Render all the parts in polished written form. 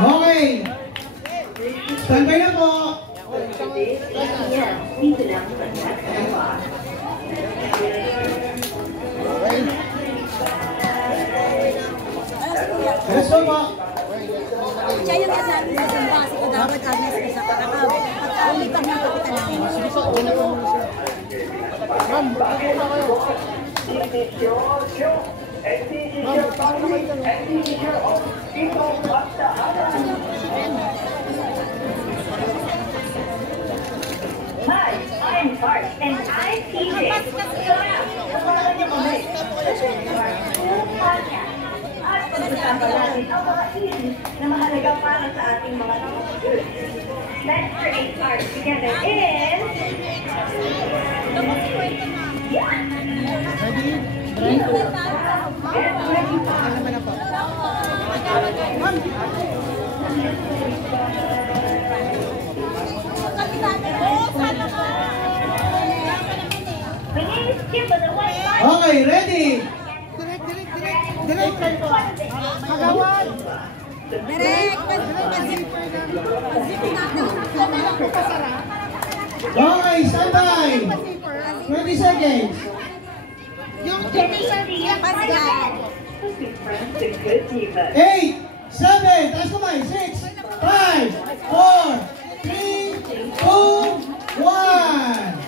Okay. Standby na po. Let's go po. Siya yung natin sa Zumba kasi kagawad Agnes sa pagkakalitang ng kapitan namin. Sige po, una po muna siya. Ma'am, baka na kayo. Ma'am, baka na kayo. Hi, I'm Bart, and I'm PJ. Kasama niyo kami. At pag-usapan natin ang mga issues na mahalaga para sa ating mga youth. Let's create art together in... Ready? Ano naman na po? Ma'am! Okay, ready? Direct kayo po. Magawad! Direct! Okay, standby. 20 seconds. Yung t-shirt niya kasi yan. 8, 7, taas kamay, 6, 5, 4, 3, 2, 1.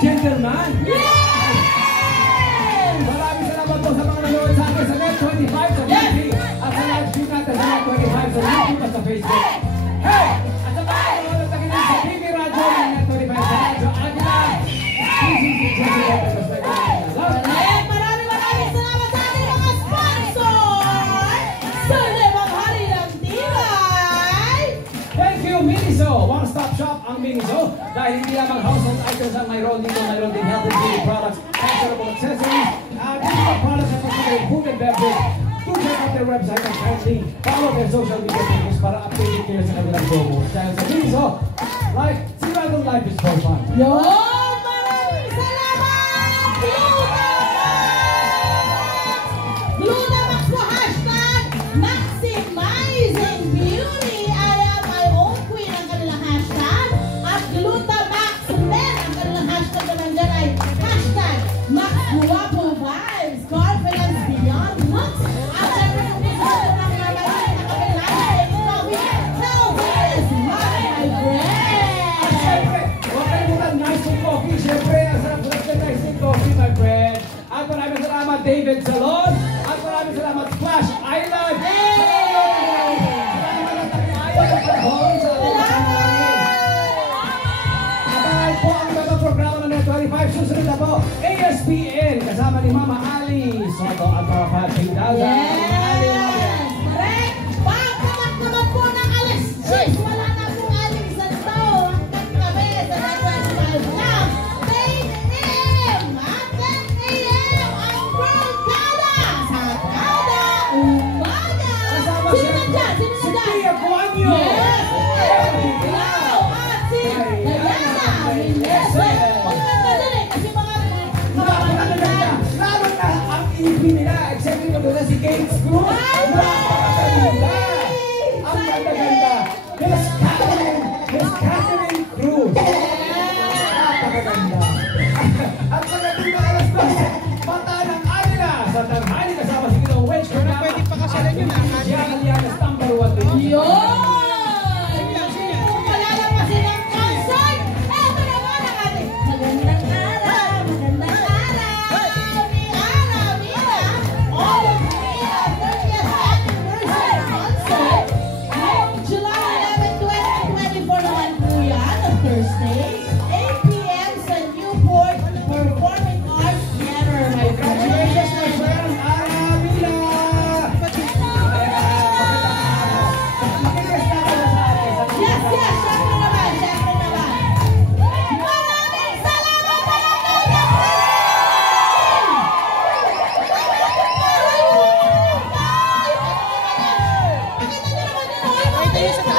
Gentlemen! Maraming salamat po sa mga nanood sa akin sa Net25 sa TV at sa live stream natin sa Net25 sa YouTube at sa Facebook. Hey! At sa mga nanood sa akin sa TV Radio ng Net25 sa Radyo Agila. Maraming salamat sa ating mga sponsor sa limang hari ng Tibay! Thank you, Miniso! One-stop shop ang Miniso. Dahil hindi lamang household items ang mayroon dito, mayroon din health and beauty products, fashionable accessories, digital products at considered food and beverage. Do check out their website and kindly follow their social media pages para updated kayo sa kanilang promos. Dahil sa Miniso, Siradong life is for fun. Maraming salamat! Glutamax po hashtag maximizing beauty. I am my own queen ang kanilang hashtag. At Glutamax men ang kanilang hashtag na nandyan ay hashtag Max Guwapo Vibes. Confidence beyond looks. At syempre kung gusto ko ng mga maliit na kami live coffee, healthy is my friend. Siyempre, huwag kalimutan nice and coffee. Siyempre, ang sarap ng nice and coffee, my friend. At maraming salamat, David Salon. At maraming salamat, Splash Island. Abangan po ang ibang programa ng Net25. Susunod na po, ASPN. Kasama ni Mama Ali Soto at mga Pating Daza. Correct! Pagkamat naman po ng alas 6, wala na pong aling santo. Hanggang kami sa Net25 lang. 10 a.m. at 10 a.m. ang World Gala sa Kada Umaga. Kasama Sino na dyan? Sino si na dyan? Tia Guanyo. Yes! Ikaw at si Diana Mileso. Maganda din eh, kasi mga Napakaganda. Lalo na ang EP nila. Except ko na si Gates Cruz. Napakaganda. Ang ganda-ganda. Miss Catherine Cruz. Napakaganda. At pagdating na alas 12, Mata ng Agila sa tanghali kasama si Ginoong Wedge Cordama. Pwede pakasalan yun ah. Yan ang Lianas number 1 din. Yun! Kung wala lang kasi ng concert, eto naman ang ating magandang araw, magandang araw, Mia, all of Mia 30th anniversary concert. Noong July 11, 2024 naman po yan, on Thursday, 8 p.m. sa Newport Performing Arts Theater. My Congratulations, my friend, Aramila! kayo sa